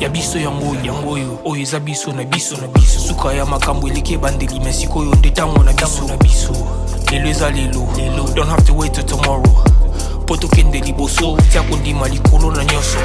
YaBiso yango oyo eza biso na biso suka ya makambo eleki bandeli mesiko yo ndetango na biso lelo eza lelo don't have to wait till tomorrow poto kende liboso tia kondima likolo na nyoso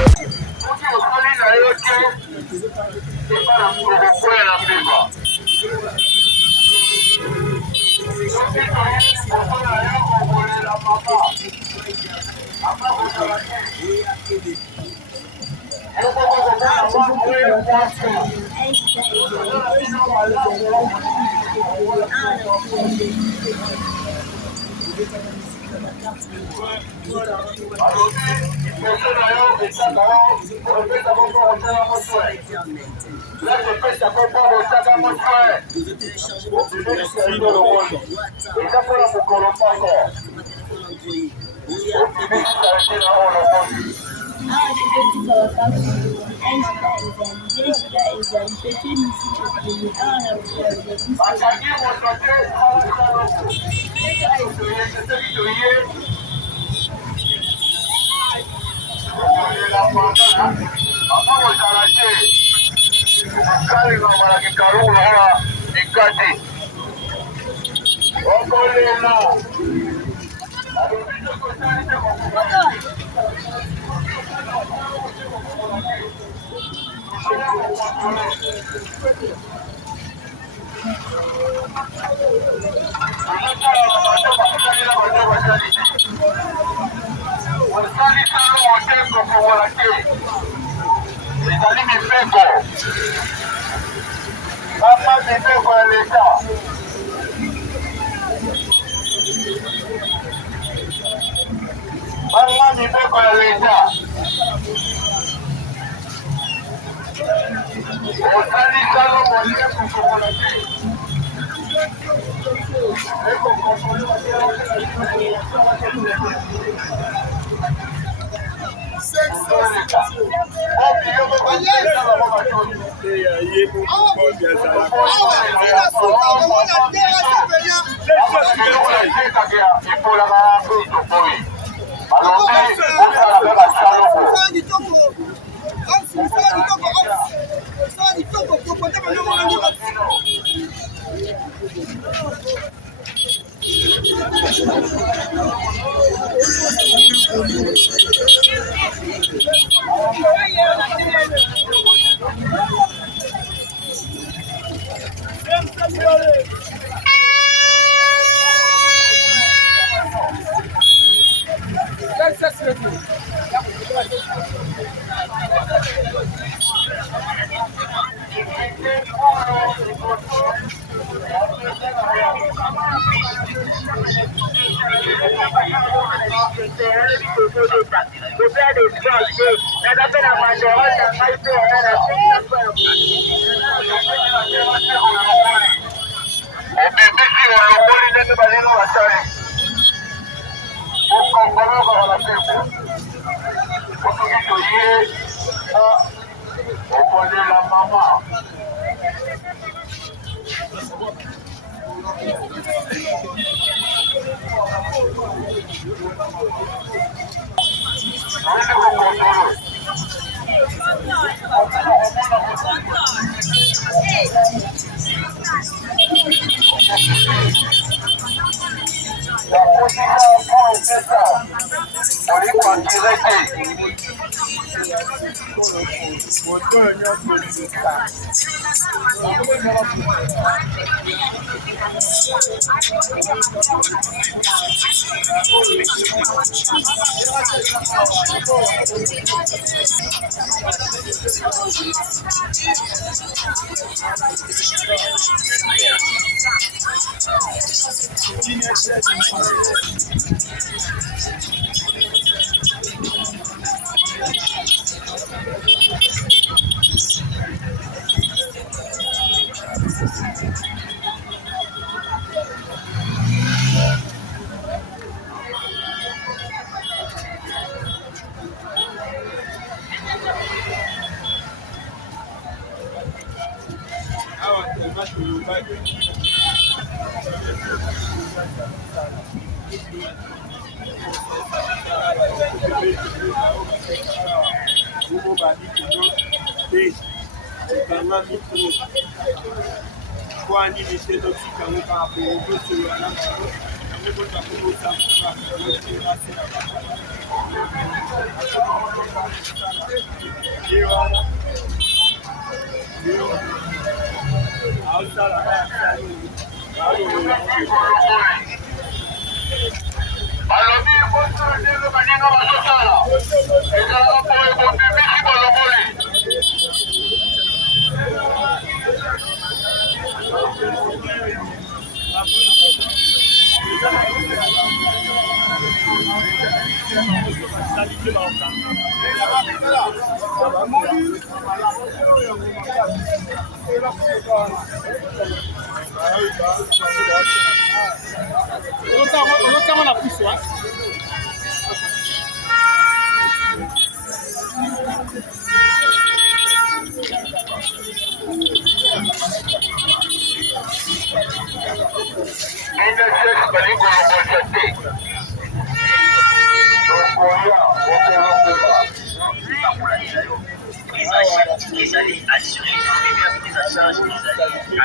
ezali assuré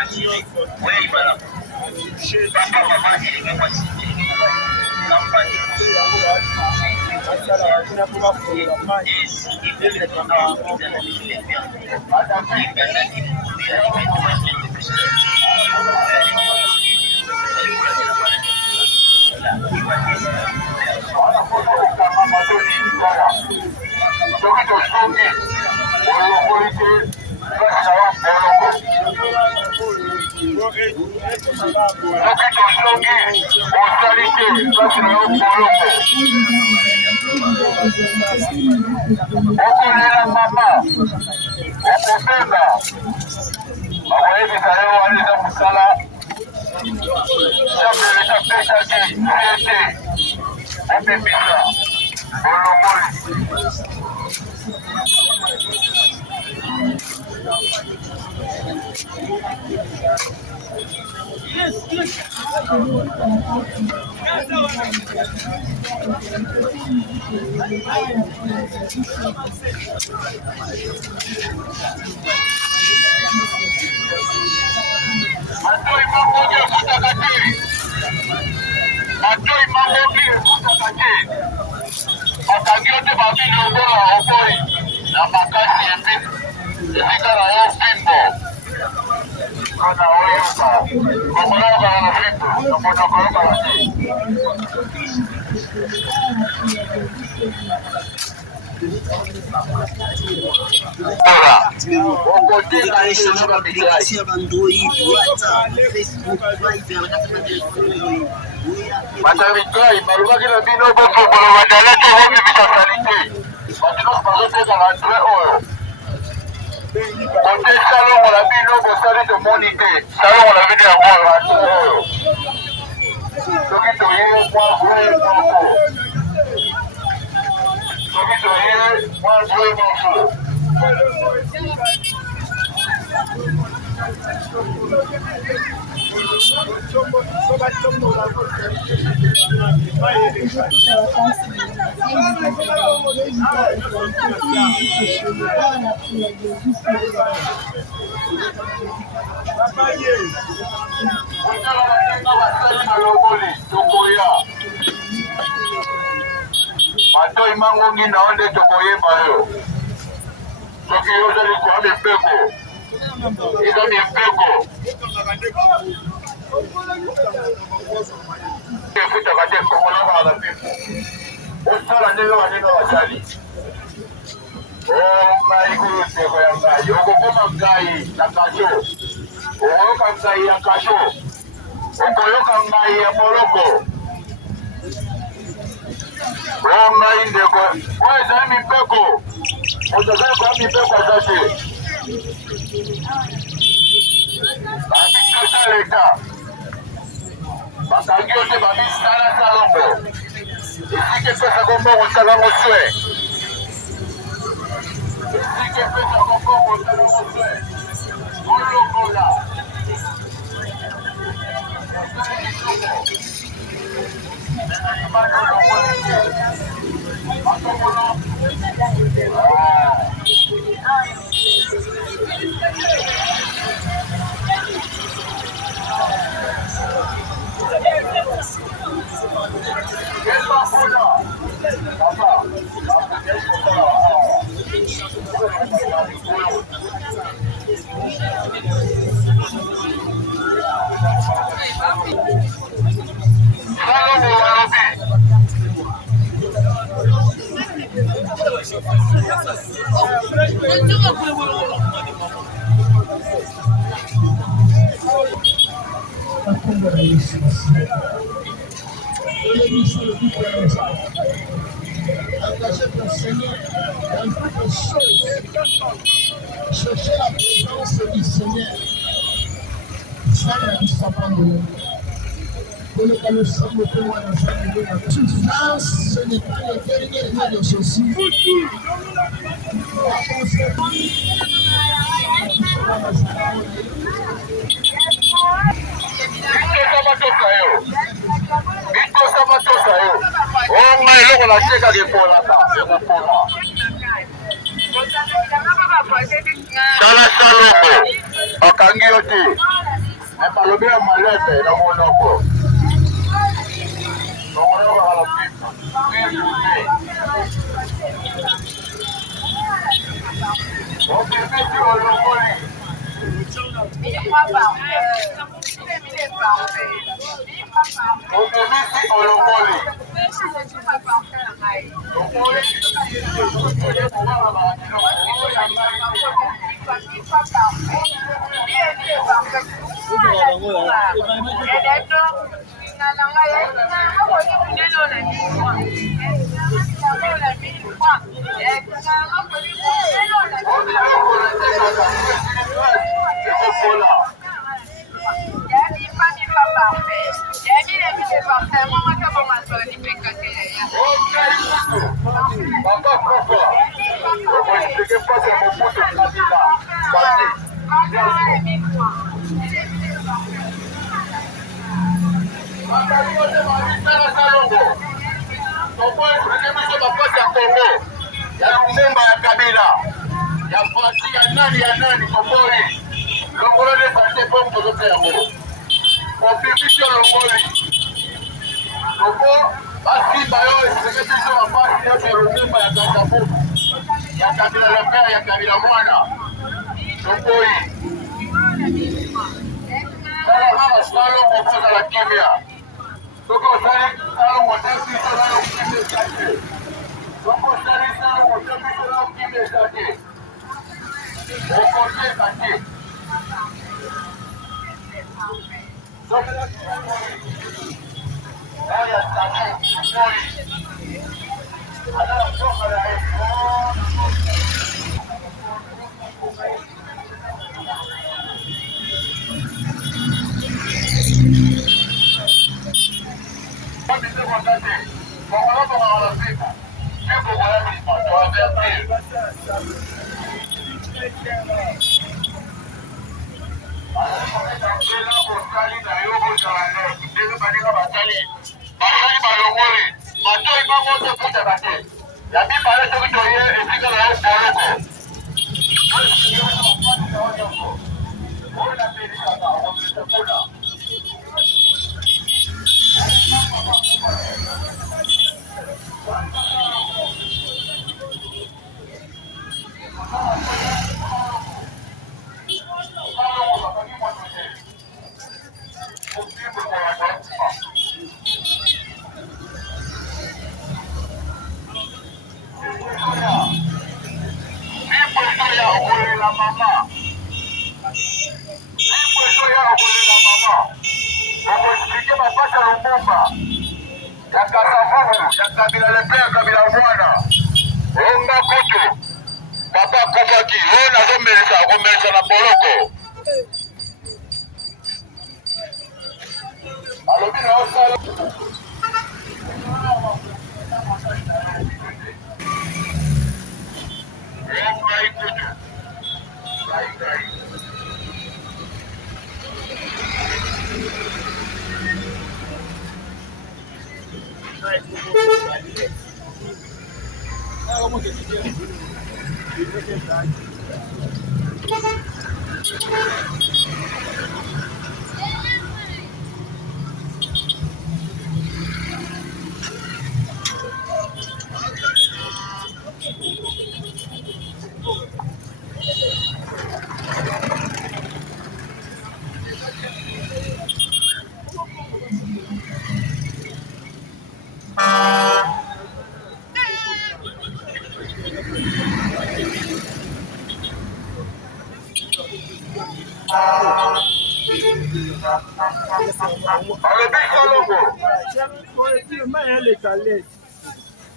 assuré oui voilà papa maman elenge mwasi Bato imango ngina onde tokoyeba yo. Soki ozali kwa mipeko. Eza mipeko. Efuta kate kongola bala pipo. Osala ndenge wanene wasali. Oh my God, teko ya ngai. Okokoma ngai na kasho. Okoyoka ngai ya kasho. Okoyoka ngai ya moloko. Oh ngai ndeko. Oh ezali mipeko. Ozazali kwa mipeko azate. Basi totaleka. Bakangi ote babisala salongo. Esike pesa kombongo salango swe. Esike pesa kombongo salango swe. Olokola. Cherchez la présence du Seigneur. Ça, il s'appelle. Souffrance, ce n'est pas le dernier mot de ceci. Sala salongo. Bakangi yote. Epalobe ya malete na monoko. Monoko ala pipa. Opimisi olongoli. Opimisi olongoli. Ya nani kopori longolo de pate pom to te amo opimisi longoli opo basi bayo sekete so mapasi yote rumimba ya katabu ya kabila la pea ya kabila mwana kopori sala mama salo mokoza la kimia toko sali salo motesi salo kimia sake toko sali salo motesi salo kimia sake okote sake haya sake kopori ana toka la maman. Lipo ezoya okolela mama. Okoexplike mapasa lobomba. Ya kasavuru, ya kabila lepe, ya kabila mwana. Onga kutu. Papa kupaki, nazomelisa, okomelisa na boloko. Alobi na osala. Onga ikutu. Gai.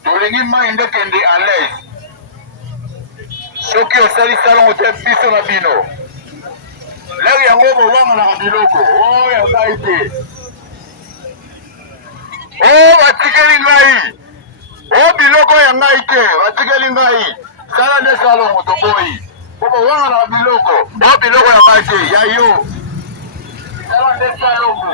Tolingi mai ndekende à l'aise. Soki osali salongo te biso na bino. Leki yango bowanga na biloko. Oh ya ngai te. Oh batikeli ngai. Oh biloko ya ngai te. Batikeli ngai. Sala nde salongo toboyi. Bowanga na biloko. Oh biloko ya ngai te. Ya yo. Sala nde salongo.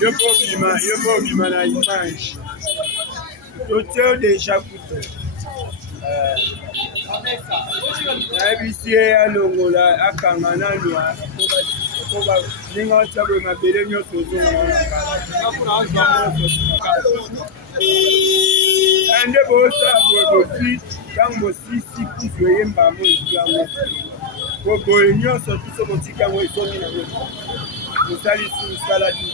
Je peux vivre la image. L'auteur déjà coupé. Nabisie alongola akangana lwa koba ninga tsabe mabele nyoso ande bosa bosi tango sisi kuzo yemba mo izamo bobo nyoso tuso botika mo isoni na mo musali su saladi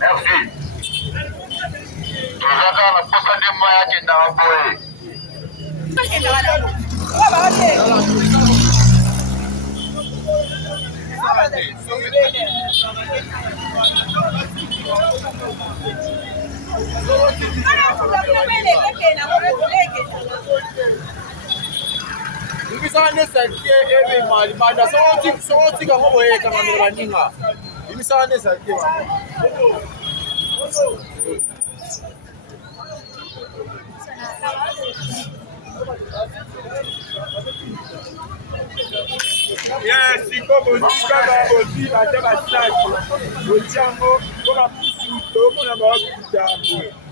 Merci. Tozwaka na posa nde mai akendaka boye. Imisane santie ebe mali banda so kama boye kama miraninga. Imisane santie. Yes, como diga baboti até bastante. O tango como pusu como na baboti.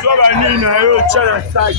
Soit vanille, tiens la sac.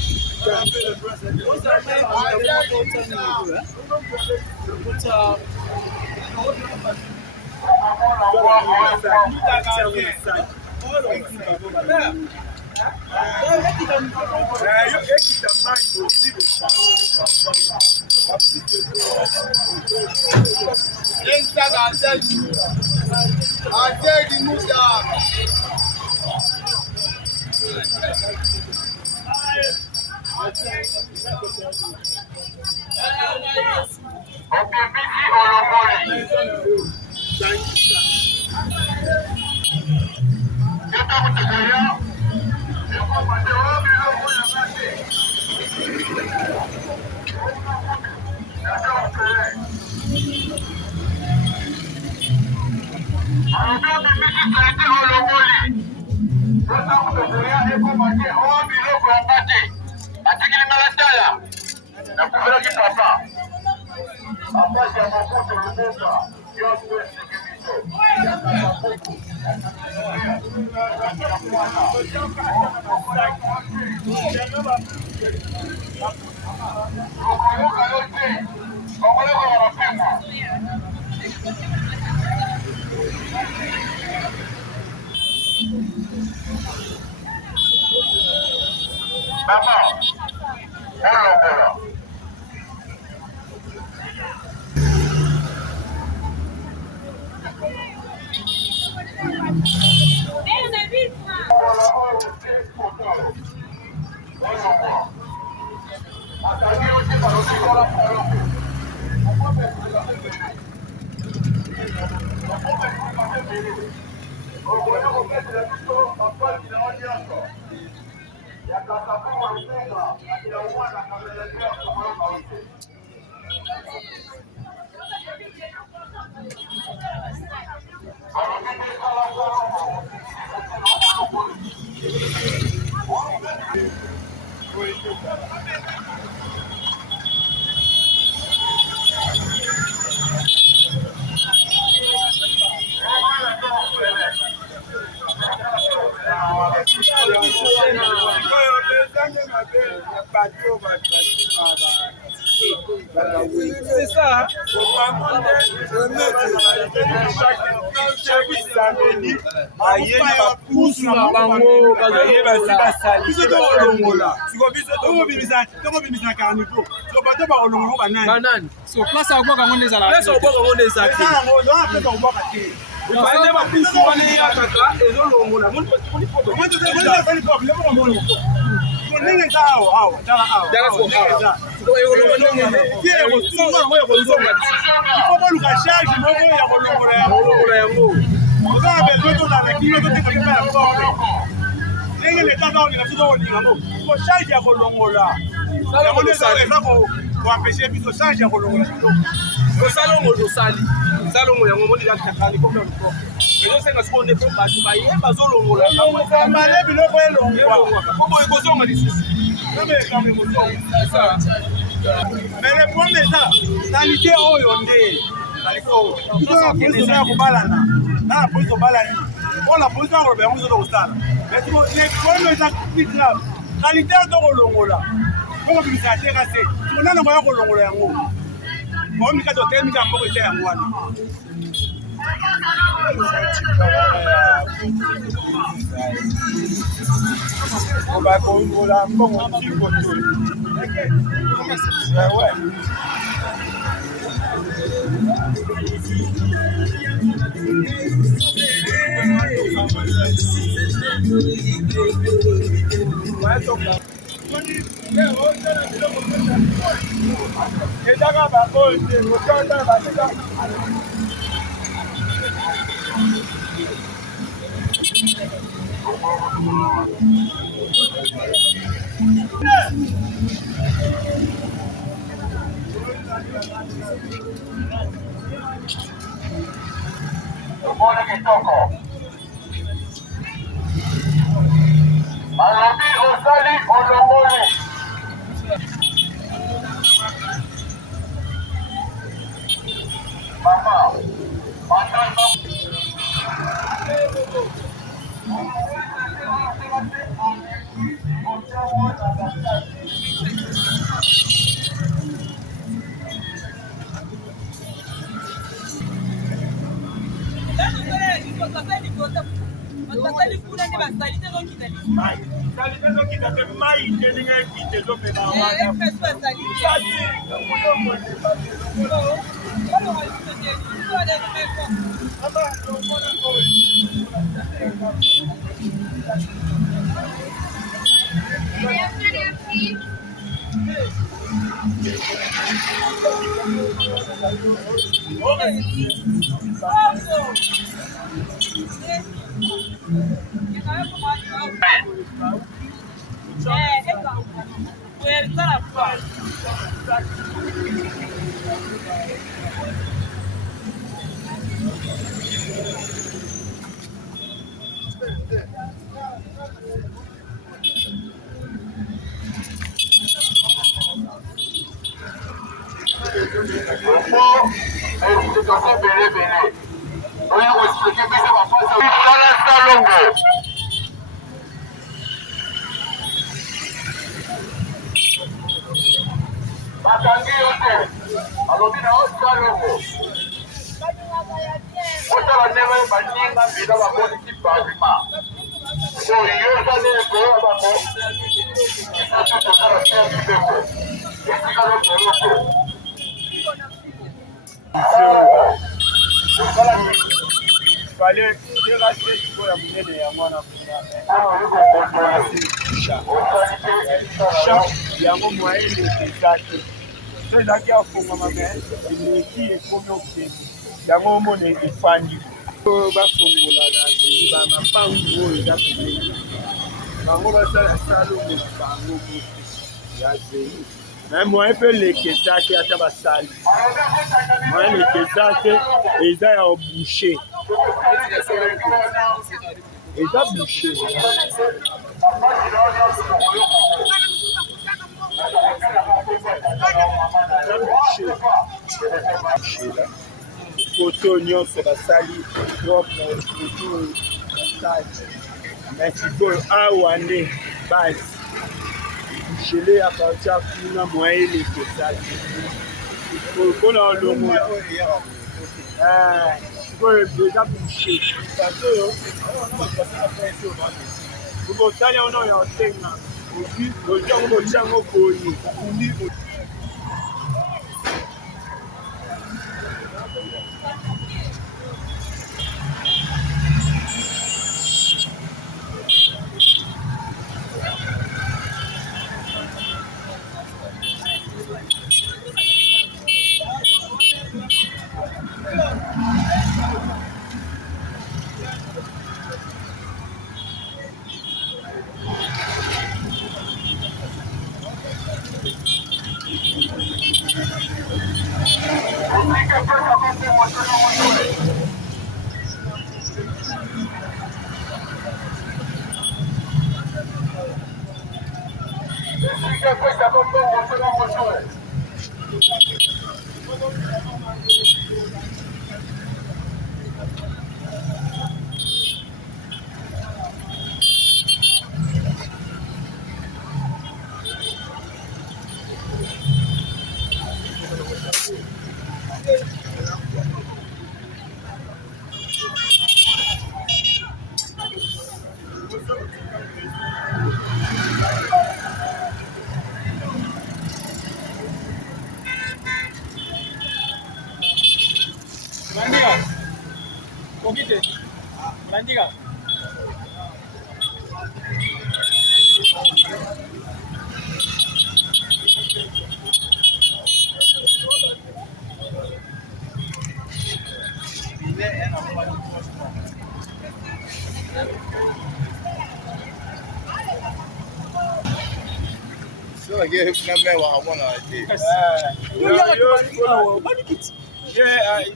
C'est ça. Mais le problème est ça, qualité oyondé. La position balani. Pour la position Robert, on se ça. Mais les problèmes sont graves. Qualité de longola. Comment vous ça terrassé? On a envoyé longola yango. Moi mi ka doter mi ka moko te yango wana. On va longola comme on dit photo. Ouais. Tomoni kitoko. Alobi osali olongoli. Mama, matata. Fallait déracher pour la monnaie de Yamana. Yango moyen de exact. C'est là qu'il y a pour ma mère, il qui est comme objet. Yango monnaie de fandi. Ba fongola na ba mapango ya kubeli. Bango ba sala salo mo bango mo. Ya zeli. Mais moi un peu les kesake ata ba sali. Moi les kesake eza ya boucher. Eza boucher. Koto nyonso basali propre koto basali mais sikoyo awa nde base bouchele ya partir kuna moyen lekesali mpona olongo sikoyo eza bouche bato oyo okosali ono ya otenga oziango botiango boye okundi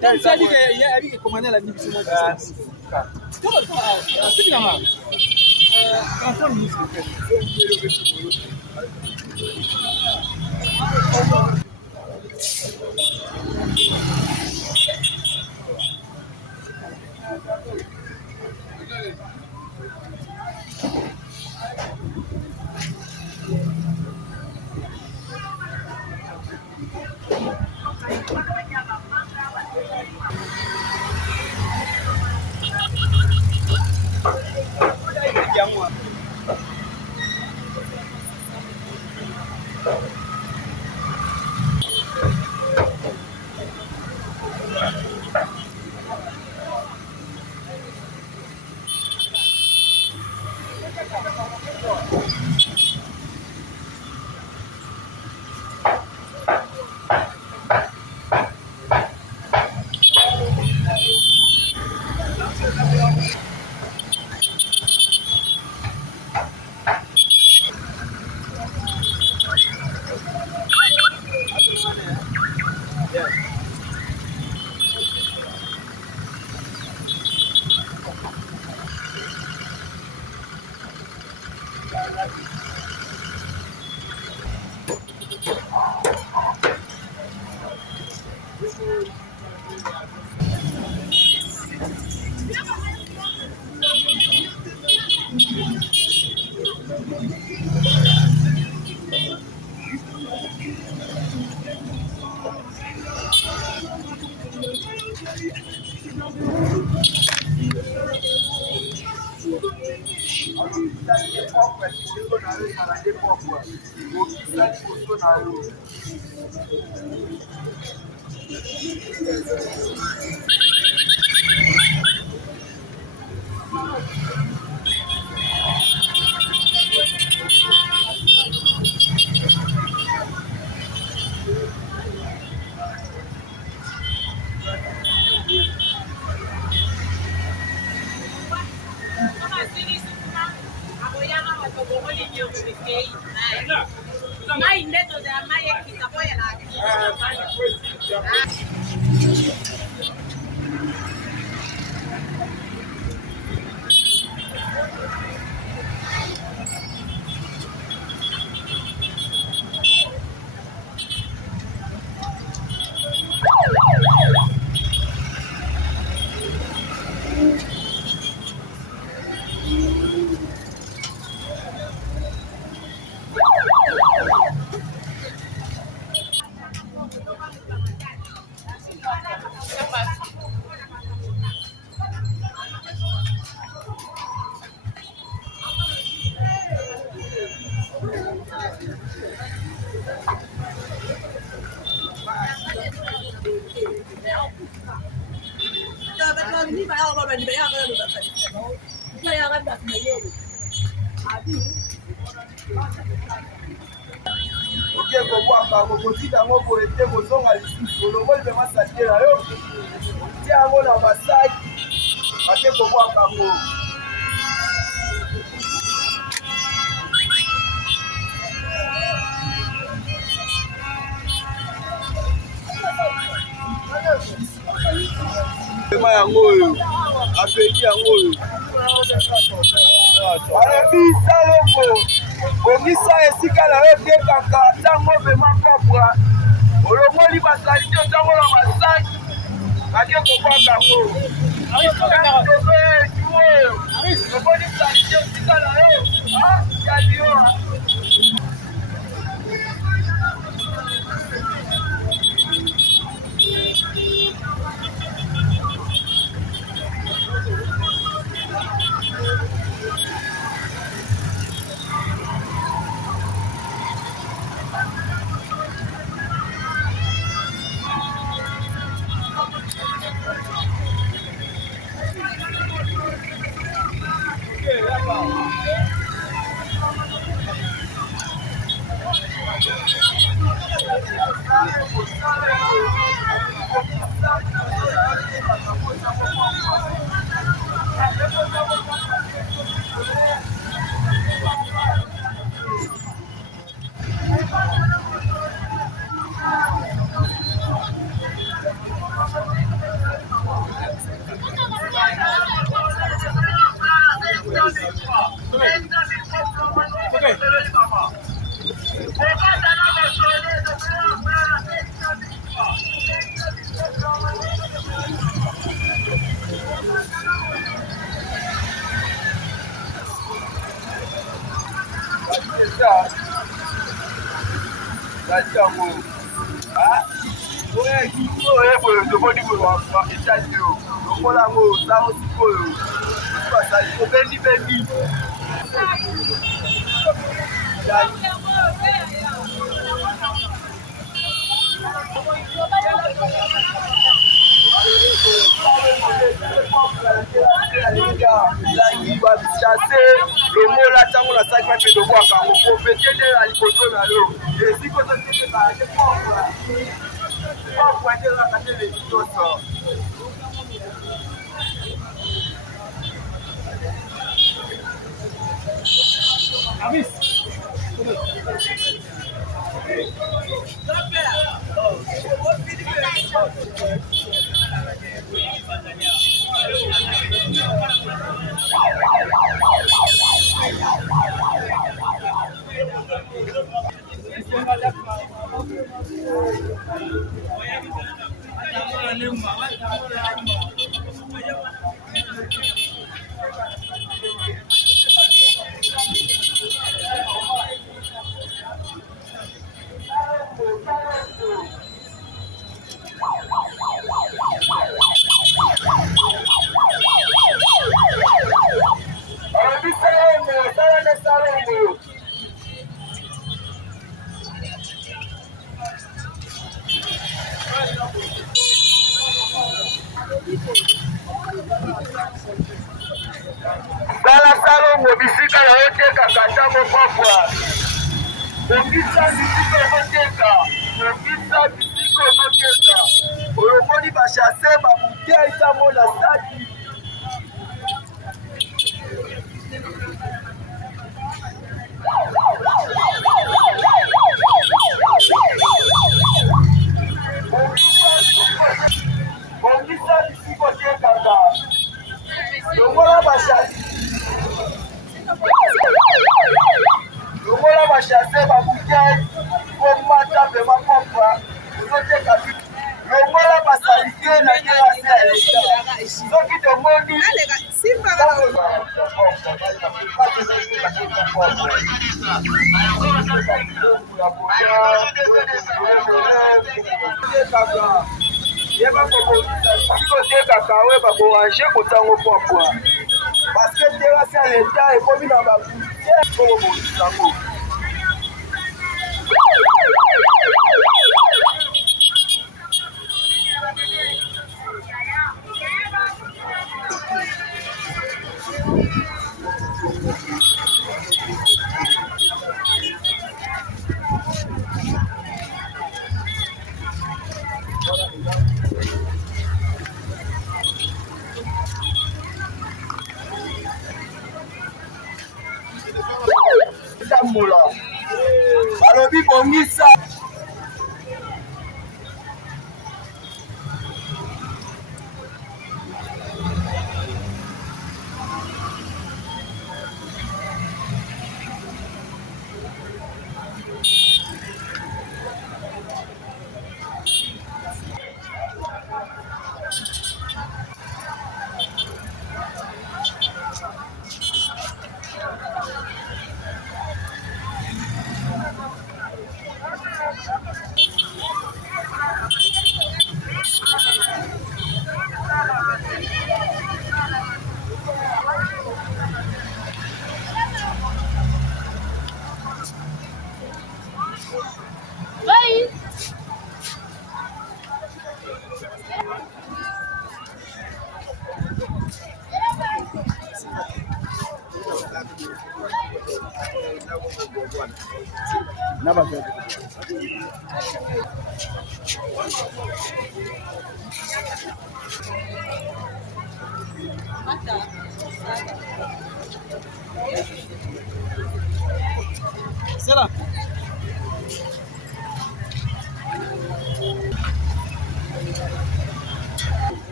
Tanzanie il y a avec commandé la biso moi. C'est bien là. Encore une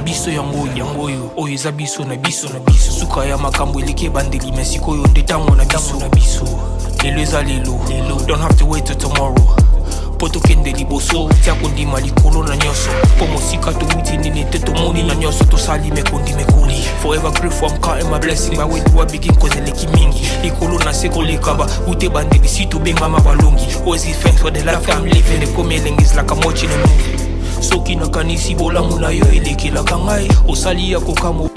YaBiso yango yo oyo eza biso na biso suka ya makambo eleki bandeli mais sikoyo nde tango na biso lelo eza lelo don't have to wait till tomorrow poto kende liboso tia kondima likolo na nyoso po mosika towuti nini te tomoni na nyoso tosali mekondi mekoli forever grateful I'm counting my blessing my way to a begin cause eleki mingi likolo na seko lekaba ute bandeli si tobengama balongi always give thanks for the life I'm living the coming is like I'm watching a movie soki nakanisi bolamu na yo elekelaka ngai osali ya kokamo